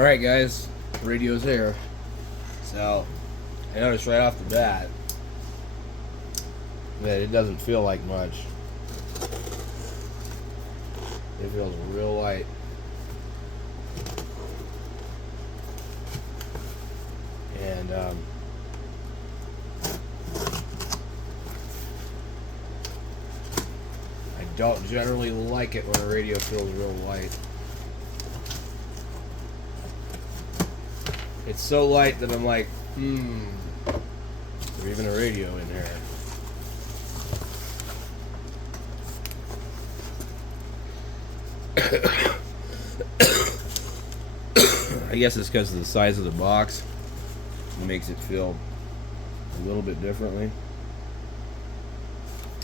Alright guys, radio's here. So, I noticed right off the bat that it doesn't feel like much. It feels real light. And, I don't generally like it when a radio feels real light. It's so light that I'm like, there's even a radio in here. I guess it's because of the size of the box. It makes it feel a little bit differently.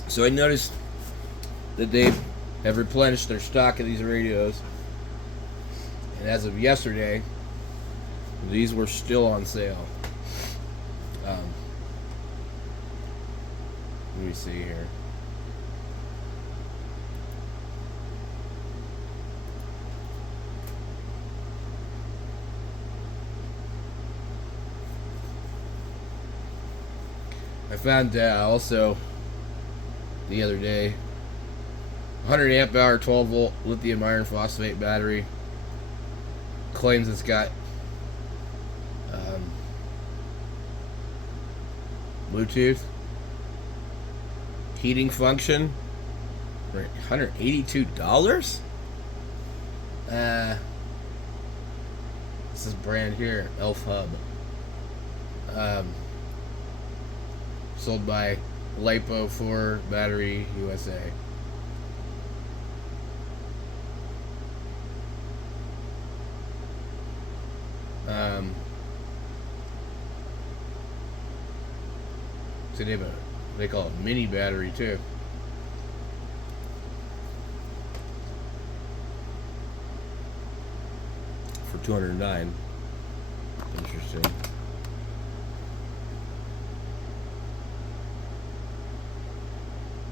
So I noticed that they have replenished their stock of these radios. And as of yesterday, these were still on sale. Let me see here. I found also the other day 100 amp hour 12 volt lithium iron phosphate battery. Claims it's got Bluetooth heating function for $182. This is brand here, Elf Hub. Sold by Lipo for Battery USA. So they call it mini battery too. For $209. Interesting.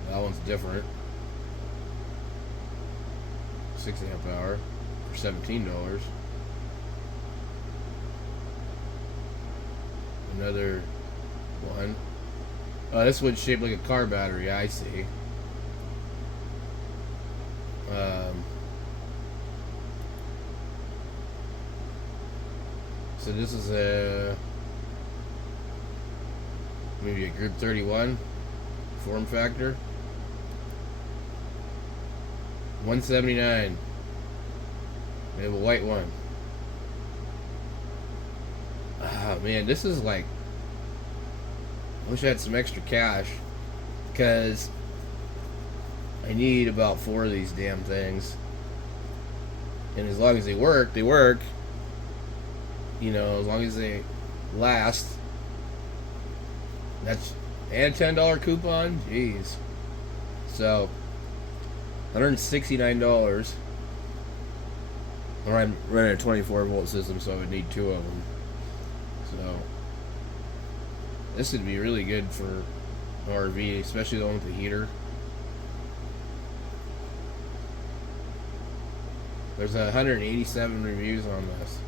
That one's different. 6 amp hour for $17. Another one. This one's shaped like a car battery, I see. So this is maybe a Group 31 form factor. $179. We have a white one. Ah, man, this is like, I wish I had some extra cash, because I need about 4 of these damn things. And as long as they work, they work. You know, as long as they last. And a $10 coupon? Jeez. So, $169. I'm running a 24 volt system, so I would need 2 of them. So, this would be really good for an RV, especially the one with the heater. There's 187 reviews on this.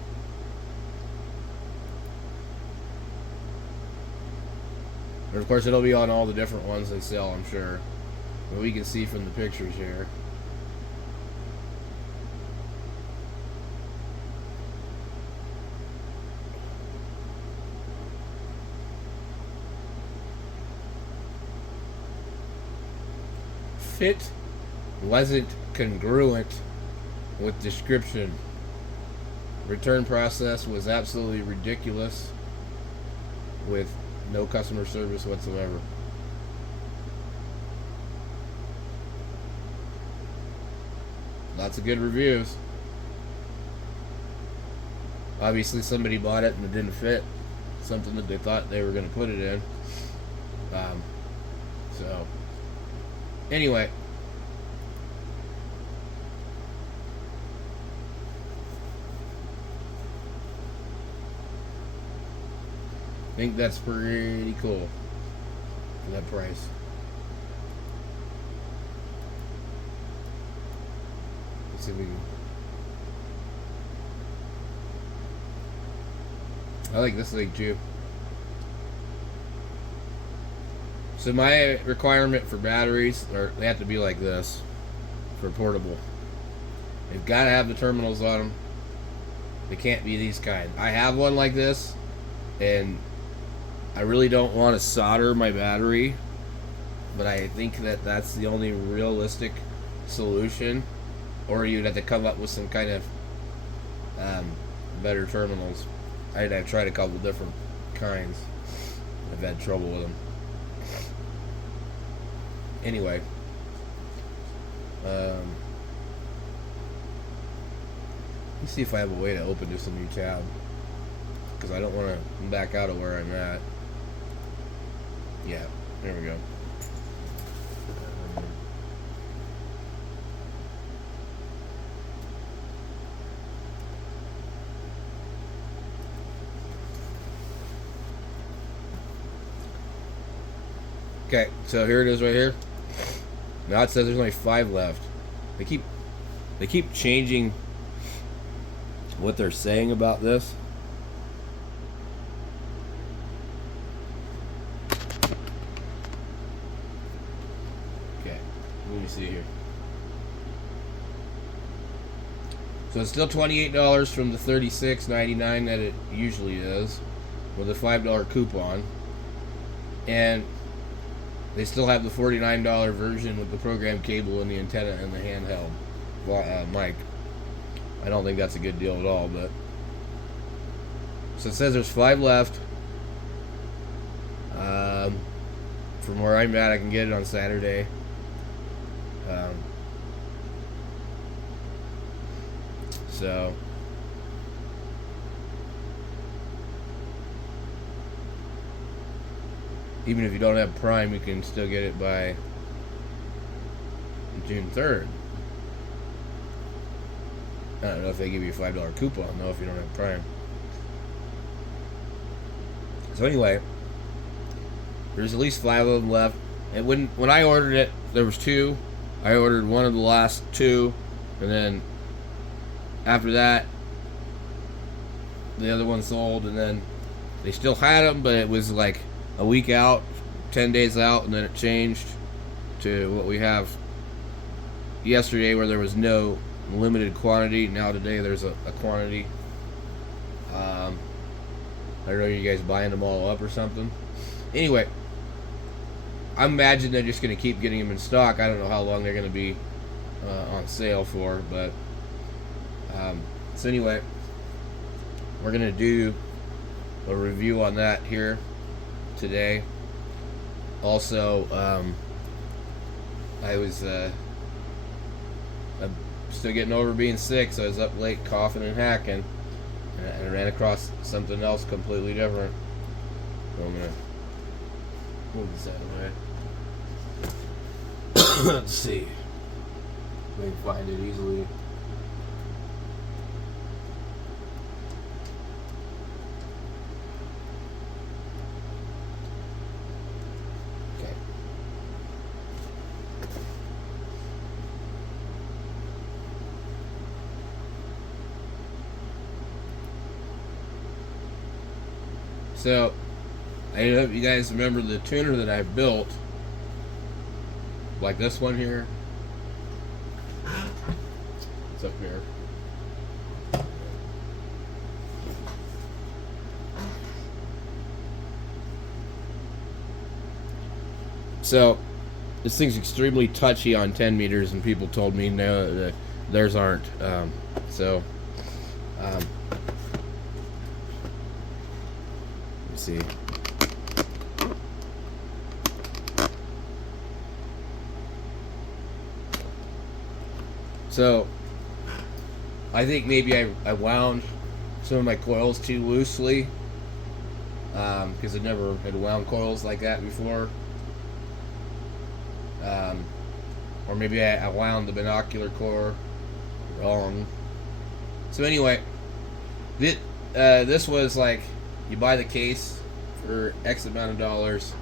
And of course, it'll be on all the different ones they sell, I'm sure. But we can see from the pictures here. Fit wasn't congruent with description. Return process was absolutely ridiculous, with no customer service whatsoever. Lots of good reviews. Obviously somebody bought it and it didn't fit something that they thought they were going to put it in. So anyway, I think that's pretty cool for that price. Let's see if we can I like this thing too. So my requirement for batteries are they have to be like this for portable. They've got to have the terminals on them. They can't be these kind. I have one like this, and I really don't want to solder my battery, but I think that that's the only realistic solution, or you'd have to come up with some kind of better terminals. I've tried a couple different kinds. I've had trouble with them. Anyway, let me see if I have a way to open this a new tab, because I don't want to back out of where I'm at. Yeah, there we go. Okay, so here it is right here. Now it says there's only 5 left. They keep changing what they're saying about this. Okay, let me see here. So it's still $28 from the $36.99 that it usually is, with a $5 coupon, and they still have the $49 version with the program cable and the antenna and the handheld mic. I don't think that's a good deal at all, but so it says there's 5 left. From where I'm at, I can get it on Saturday. So even if you don't have Prime, you can still get it by June 3rd. I don't know if they give you a $5 coupon though if you don't have Prime. So anyway, there's at least 5 of them left. And when I ordered it, there was 2. I ordered one of the last 2, and then after that, the other one sold, and then they still had them, but it was like a week out, 10 days out, and then it changed to what we have yesterday, where there was no limited quantity. Now today there's a quantity. I don't know, are you guys buying them all up or something? Anyway, I imagine they're just going to keep getting them in stock. I don't know how long they're going to be on sale for, but so anyway, we're going to do a review on that here today. Also, I'm still getting over being sick, so I was up late coughing and hacking, and I ran across something else completely different. So I'm gonna move this out of the way. Let's see if I can find it easily. So, I don't know if you guys remember the tuner that I built, like this one here. It's up here. So, this thing's extremely touchy on 10 meters, and people told me no, theirs aren't. Let's see. So, I think maybe I wound some of my coils too loosely, because I never had wound coils like that before. Or maybe I wound the binocular core wrong. So anyway, this was like, you buy the case for X amount of dollars,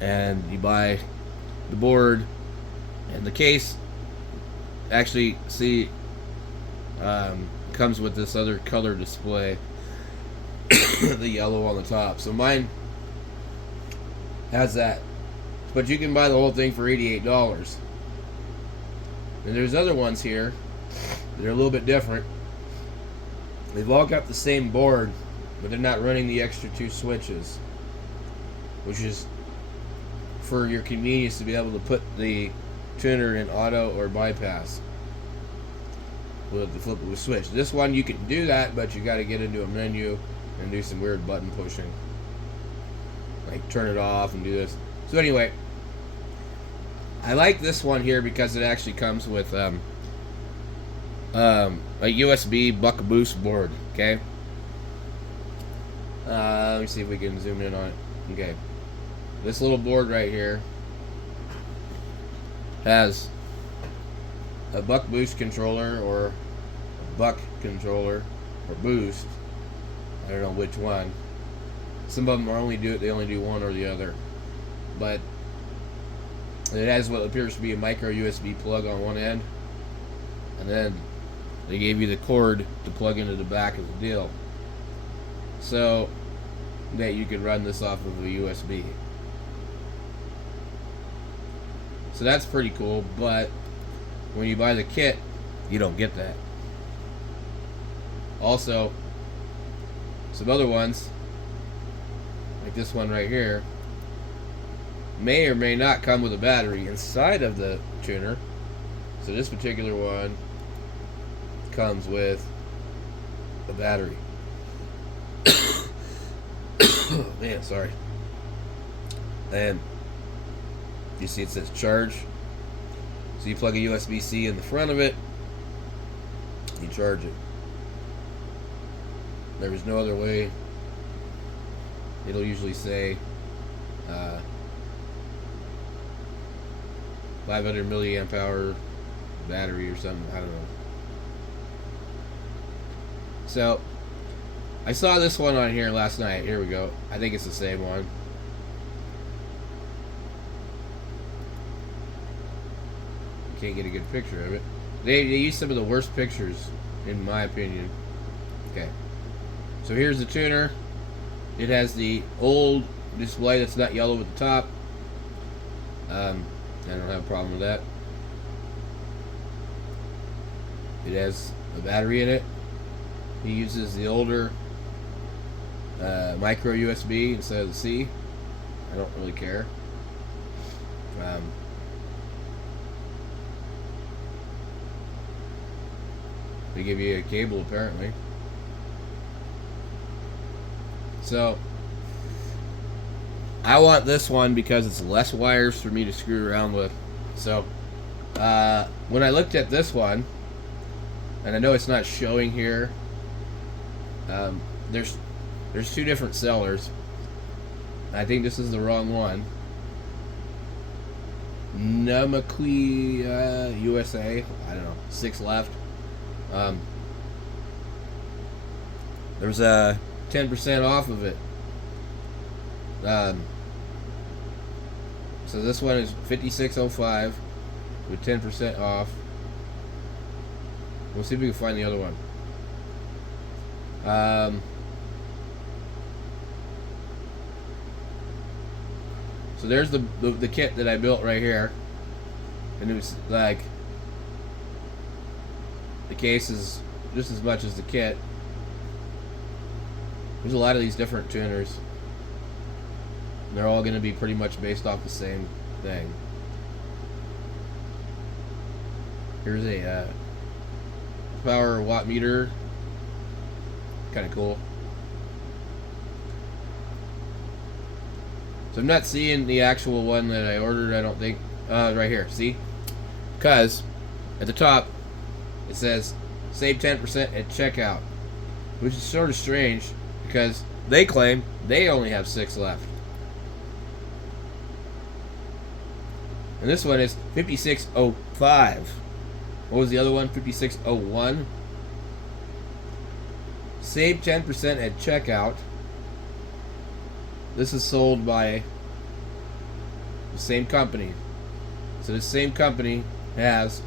and you buy the board, and the case actually comes with this other color display. the yellow on the top. So mine has that. But you can buy the whole thing for $88. And there's other ones here that are a little bit different. They've all got the same board, but they're not running the extra 2 switches, which is for your convenience to be able to put the tuner in auto or bypass with the flip of a switch. This one you can do that, but you got to get into a menu and do some weird button pushing, like turn it off and do this. So anyway, I like this one here because it actually comes with a USB buck boost board. Okay, let me see if we can zoom in on it. Okay, this little board right here has a buck boost controller or a buck controller or boost. I don't know which one. Some of them they only do one or the other. But it has what appears to be a micro USB plug on one end, and then they gave you the cord to plug into the back of the deal, so that you could run this off of a USB. So that's pretty cool, but when you buy the kit, you don't get that. Also, some other ones, like this one right here, may or may not come with a battery inside of the tuner. So this particular one comes with a battery. Oh, man, sorry. And you see it says charge. So you plug a USB-C in the front of it, you charge it. There is no other way. It'll usually say 500 milliamp hour battery or something. I don't know. So I saw this one on here last night. Here we go. I think it's the same one. Can't get a good picture of it. They use some of the worst pictures, in my opinion. Okay. So here's the tuner. It has the old display that's not yellow at the top. I don't have a problem with that. It has a battery in it. He uses the older micro USB instead of the C. I don't really care. They give you a cable apparently. So I want this one because it's less wires for me to screw around with. So when I looked at this one, and I know it's not showing here, there's 2 different sellers. I think this is the wrong one. Namakui USA. I don't know. 6 left. There's a 10% off of it. So this one is $56.05 with 10% off. We'll see if we can find the other one. So there's the kit that I built right here, and it was like the case is just as much as the kit. There's a lot of these different tuners. They're all going to be pretty much based off the same thing. Here's a power watt meter. Kind of cool. So I'm not seeing the actual one that I ordered, I don't think. Right here, see? Because at the top it says save 10% at checkout, which is sort of strange because they claim they only have 6 left. And this one is $56.05. What was the other one? $56.01. Save 10% at checkout. This is sold by the same company. So the same company has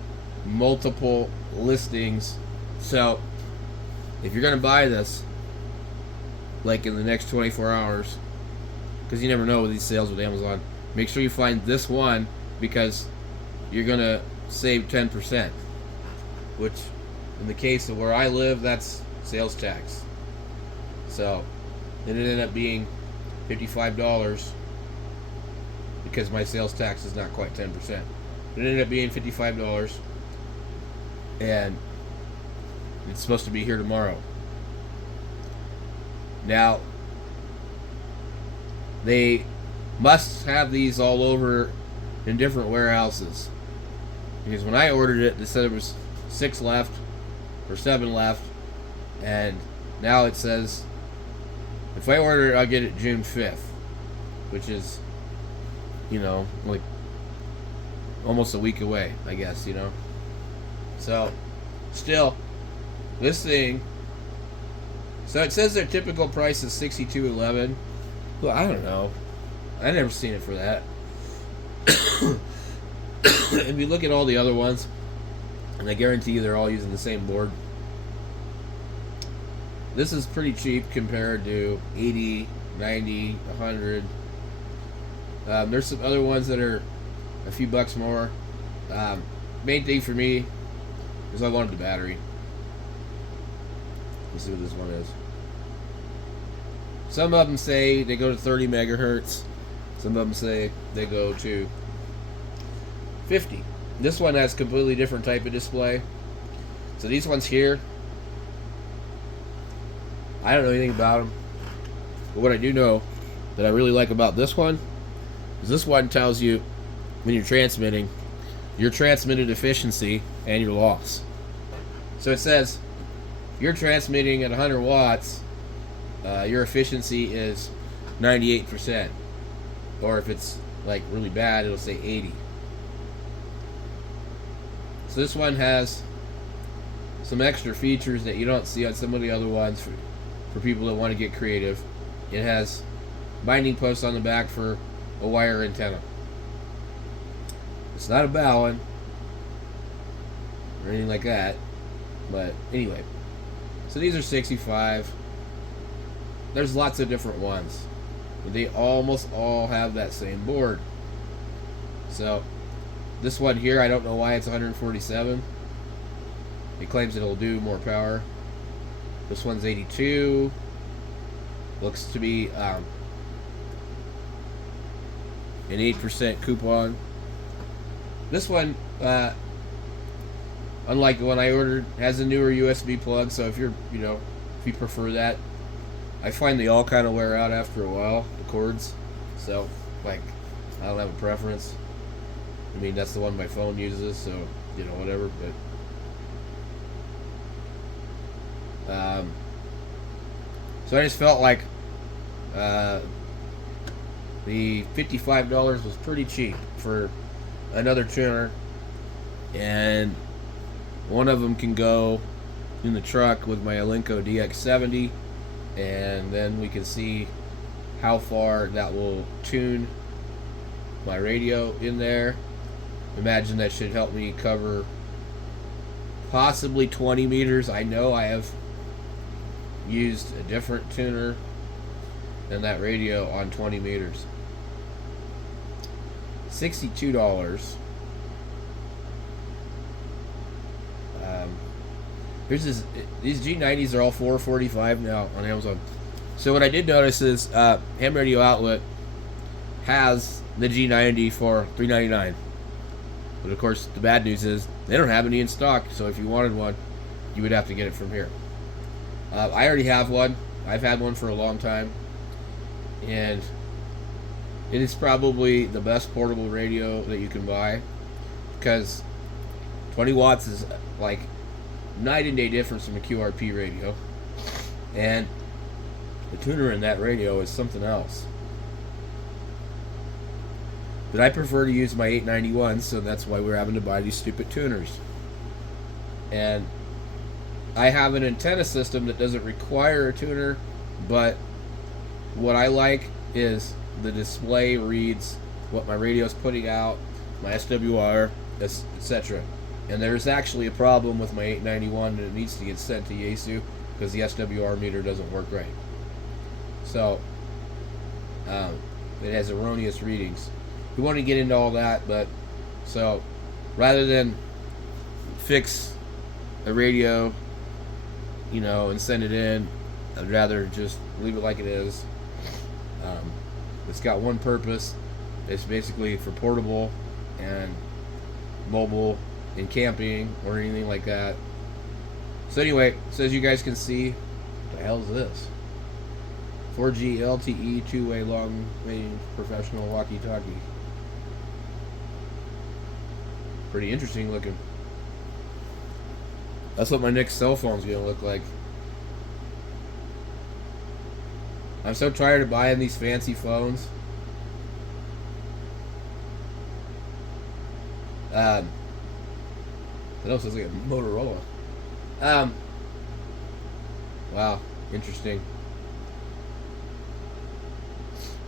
multiple listings. So if you're going to buy this, like in the next 24 hours, because you never know with these sales with Amazon. Make sure you find this one because you're gonna save 10%, which in the case of where I live, that's sales tax. So it ended up being $55 because my sales tax is not quite 10%. It ended up being $55, and it's supposed to be here tomorrow. Now, they must have these all over in different warehouses, because when I ordered it, they said there was 6 left or 7 left, and now it says if I order it, I'll get it June 5th, which is, like almost a week away, I guess, So, still, this thing, so it says their typical price is $62.11. Well, I don't know. I never seen it for that. And we look at all the other ones, and I guarantee you they're all using the same board. This is pretty cheap compared to 80, 90, 100. There's some other ones that are a few bucks more. Main thing for me is I wanted the battery. Let's see what this one is. Some of them say they go to 30 megahertz. Some of them say they go to 50. This one has a completely different type of display. So these ones here, I don't know anything about them. But what I do know that I really like about this one is this one tells you when you're transmitting your transmitted efficiency and your loss. So it says you're transmitting at 100 watts, your efficiency is 98%. Or if it's like really bad, it'll say 80. So this one has some extra features that you don't see on some of the other ones for people that want to get creative. It has binding posts on the back for a wire antenna. It's not a Bowen or anything like that, but anyway. So these are 65. There's lots of different ones, but they almost all have that same board. So this one here, I don't know why it's 147. It claims it'll do more power. This one's 82. Looks to be an 8% coupon. This one, unlike the one I ordered, has a newer USB plug. So if you're, if you prefer that, I find they all kind of wear out after a while, the cords. So, I don't have a preference. I mean, that's the one my phone uses, so, whatever. But so I just felt like the $55 was pretty cheap for another tuner, and one of them can go in the truck with my Alinco DX70, and then we can see how far that will tune my radio in there. Imagine that should help me cover possibly 20 meters. I know I have used a different tuner than that radio on 20 meters. $62. These G90s are all $445 now on Amazon. So what I did notice is Ham Radio Outlet has the G90 for $399. But of course, the bad news is they don't have any in stock. So if you wanted one, you would have to get it from here. I already have one. I've had one for a long time, and it is probably the best portable radio that you can buy, because 20 watts is like night and day difference from a QRP radio, and the tuner in that radio is something else. But I prefer to use my 891, so that's why we're having to buy these stupid tuners. And I have an antenna system that doesn't require a tuner, but what I like is the display reads what my radio is putting out, my SWR, etc. And there's actually a problem with my 891 that it needs to get sent to Yaesu because the SWR meter doesn't work right. So it has erroneous readings. We want to get into all that, but so rather than fix a radio, and send it in, I'd rather just leave it like it is. It's got one purpose. It's basically for portable and mobile and camping or anything like that. So anyway, so as you guys can see, what the hell is this? 4G LTE two-way long-range professional walkie-talkie. Pretty interesting looking. That's what my next cell phone's gonna look like. I'm so tired of buying these fancy phones. What else is like a Motorola? Wow, interesting.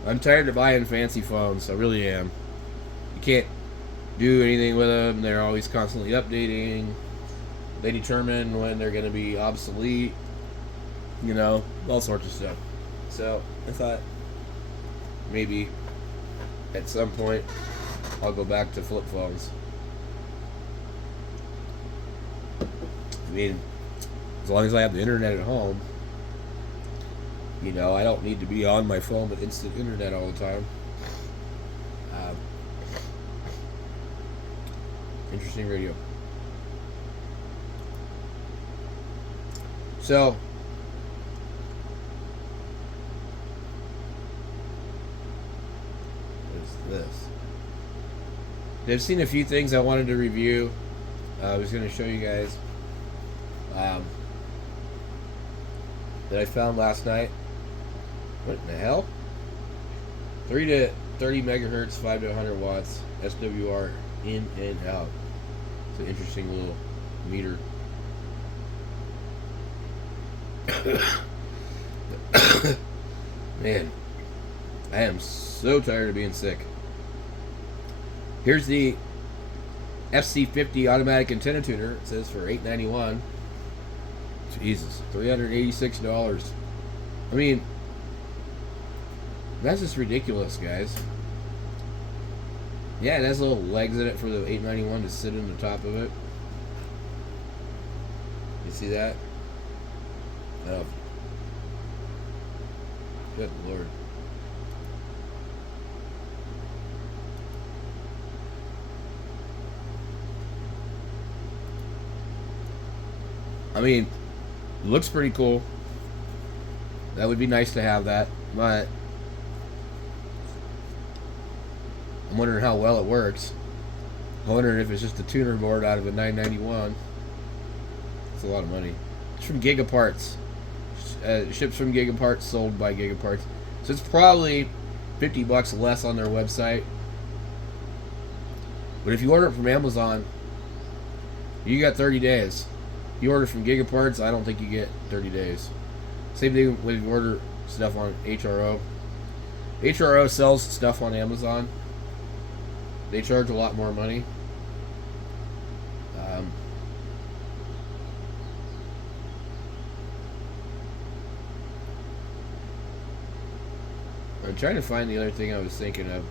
I'm tired of buying fancy phones. I really am. You can't do anything with them. They're always constantly updating. They determine when they're going to be obsolete. All sorts of stuff. So I thought maybe at some point I'll go back to flip phones. I mean, as long as I have the internet at home, I don't need to be on my phone with instant internet all the time. Interesting radio. So, what's this? I've seen a few things I wanted to review. I was going to show you guys that I found last night. What in the hell? 3 to 30 megahertz, 5 to 100 watts, SWR in and out. It's an interesting little meter. Man, I am so tired of being sick. Here's the FC50 automatic antenna tuner. It says for $891. Jesus, $386. I mean, that's just ridiculous, guys. Yeah, it has little legs in it for the $891 to sit on the top of it. You see that? Oh. Good Lord. I mean, it looks pretty cool. That would be nice to have that, but I'm wondering how well it works. I'm wondering if it's just a tuner board out of a $991. It's a lot of money. It's from Gigaparts. Ships from Gigaparts, sold by Gigaparts. So it's probably $50 less on their website. But if you order it from Amazon, you got 30 days. You order from Gigaparts, I don't think you get 30 days. Same thing when you order stuff on HRO. HRO sells stuff on Amazon. They charge a lot more money. I'm trying to find the other thing I was thinking of.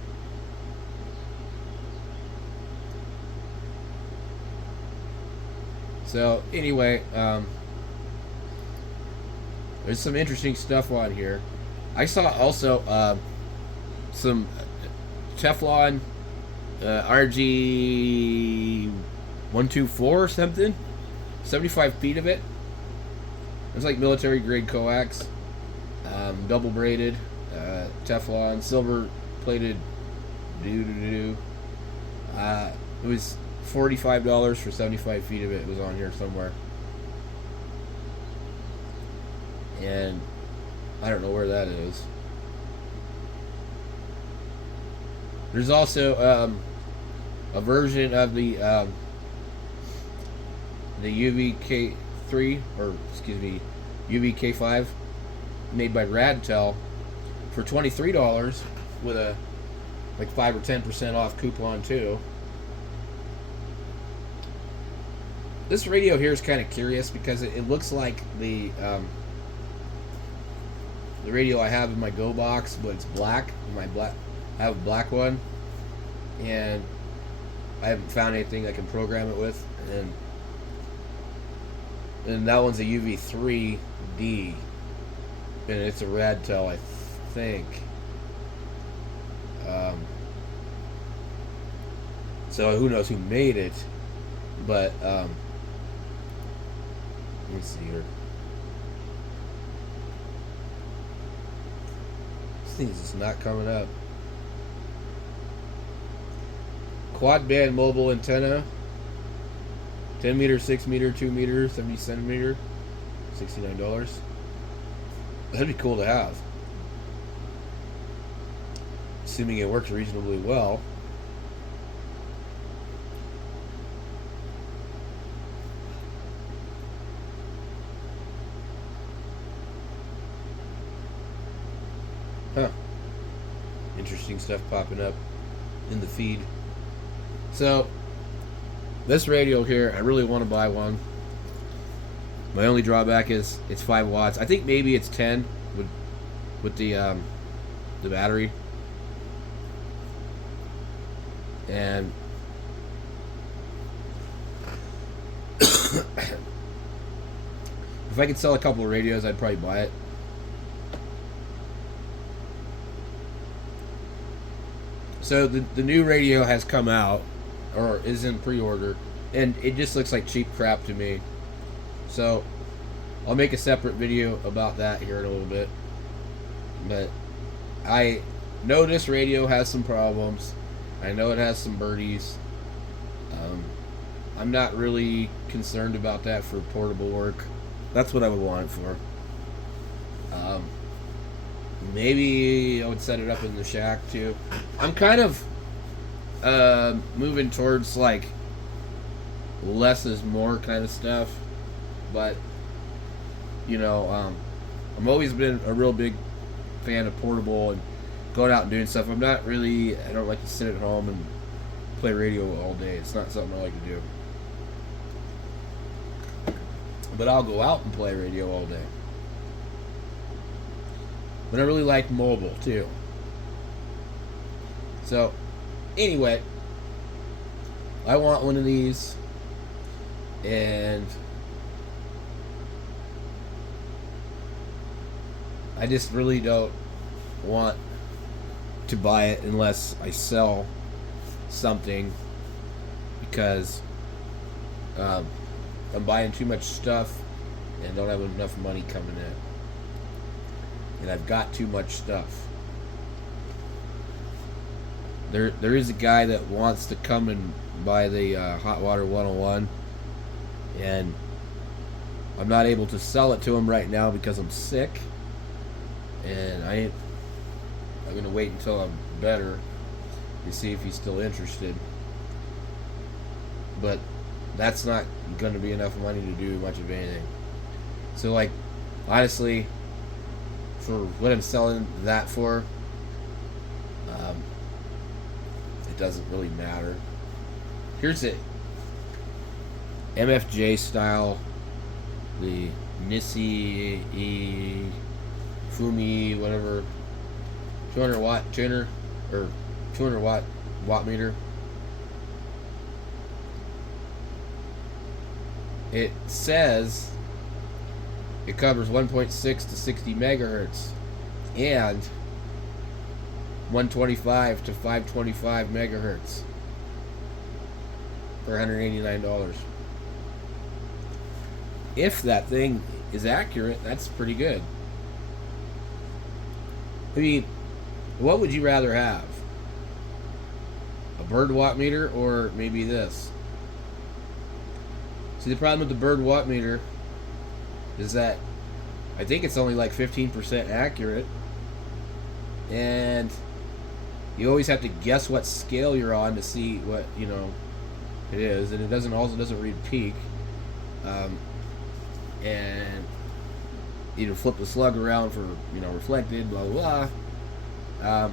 So anyway, there's some interesting stuff on here. I saw also some Teflon RG124 or something. 75 feet of it. It's like military grade coax, double braided, Teflon, silver plated. It was $45 for 75 feet of it. It was on here somewhere, and I don't know where that is. There's also a version of the UVK3, or excuse me, UVK5, made by Radtel for $23 with a like 5 or 10% off coupon too. This radio here is kind of curious because it looks like the the radio I have in my Go box, but it's black. I have a black one, and I haven't found anything I can program it with. And that one's a UV3D, and it's a Radtel, I think. So who knows who made it, but let's see here. This thing is just not coming up. Quad band mobile antenna, 10 meter, 6 meter, 2 meter, 70 centimeter, $69. That'd be cool to have, assuming it works reasonably well. Huh. Interesting stuff popping up in the feed. So, this radio here, I really want to buy one. My only drawback is it's 5 watts. I think maybe it's 10 with the battery. And if I could sell a couple of radios, I'd probably buy it. So the new radio has come out, or is in pre-order, and it just looks like cheap crap to me. So I'll make a separate video about that here in a little bit. But I know this radio has some problems. I know it has some birdies. I'm not really concerned about that for portable work. That's what I would want it for. Maybe I would set it up in the shack too. I'm kind of moving towards like less is more kind of stuff, but you know, I've always been a real big fan of portable and going out and doing stuff. I don't like to sit at home and play radio all day. It's not something I like to do. But I'll go out and play radio all day. But I really like mobile too. So, anyway, I want one of these, and I just really don't want to buy it unless I sell something, because I'm buying too much stuff and don't have enough money coming in. And I've got too much stuff. There is a guy that wants to come and buy the Hot Water 101, and I'm not able to sell it to him right now because I'm sick, and I'm gonna wait until I'm better to see if he's still interested. But that's not gonna be enough money to do much of anything. So, like, honestly, for what I'm selling that for, it doesn't really matter. Here's it, MFJ style, the Nissi Fumi, whatever, 200 watt tuner, or 200 watt meter. It says it covers 1.6 to 60 megahertz and 125 to 525 megahertz for $189. If that thing is accurate, that's pretty good. I mean, what would you rather have? A bird watt meter or maybe this? See, the problem with the bird watt meter is that I think it's only like 15% accurate, and you always have to guess what scale you're on to see what, you know, it is, and it doesn't read peak, and you flip the slug around for, you know, reflected, blah blah blah.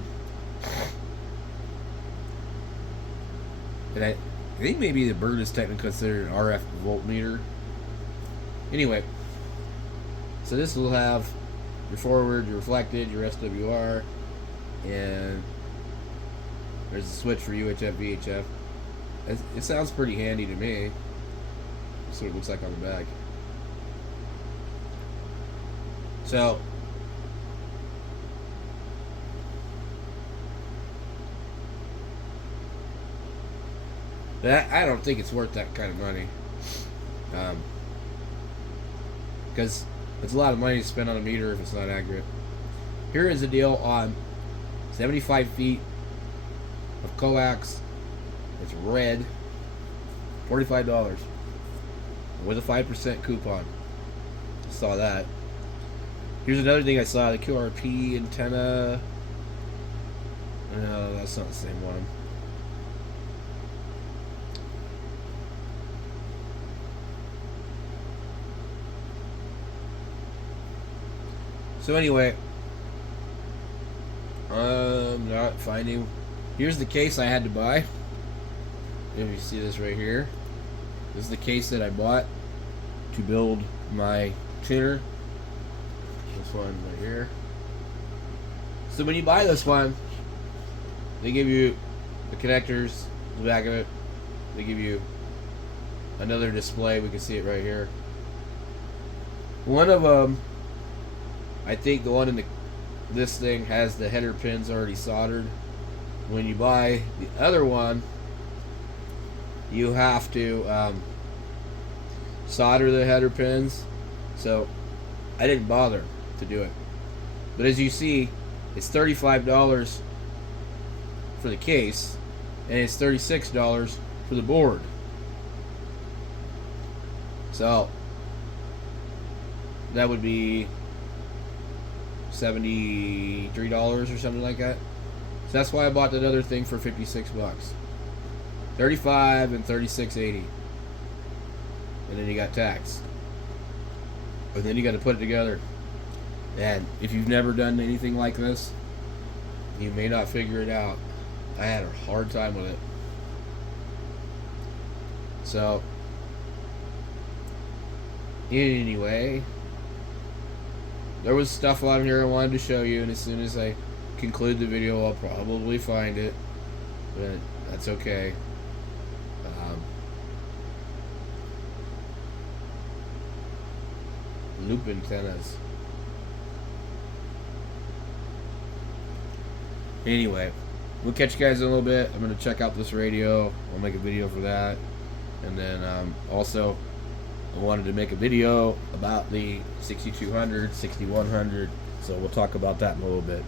And I think maybe the bird is technically considered an RF voltmeter. Anyway, so this will have your forward, your reflected, your SWR, and there's a switch for UHF, VHF. It sounds pretty handy to me. That's what it looks like on the back. So, that I don't think it's worth that kind of money. Because it's a lot of money to spend on a meter if it's not accurate. Here is a deal on 75 feet of coax. It's red, $45 with a 5% coupon. I saw that. Here's another thing I saw: the QRP antenna. No, that's not the same one. So anyway, not finding. Here's the case I had to buy. If you see this right here, this is the case that I bought to build my tuner. This one right here. So when you buy this one, they give you the connectors, the back of it. They give you another display. We can see it right here. One of them, I think the one in this thing has the header pins already soldered. When you buy the other one, you have to solder the header pins. So I didn't bother to do it. But as you see, it's $35 for the case, and it's $36 for the board. So that would be $73 or something like that. So that's why I bought that other thing for $56. $35 and $36.80. And then you got tax. And then you got to put it together. And if you've never done anything like this, you may not figure it out. I had a hard time with it. So, anyway, there was stuff on here I wanted to show you, and as soon as I conclude the video, I'll probably find it. But that's okay. Loop antennas. Anyway, we'll catch you guys in a little bit. I'm going to check out this radio. I'll make a video for that. And then also, I wanted to make a video about the 6200, 6100. So we'll talk about that in a little bit.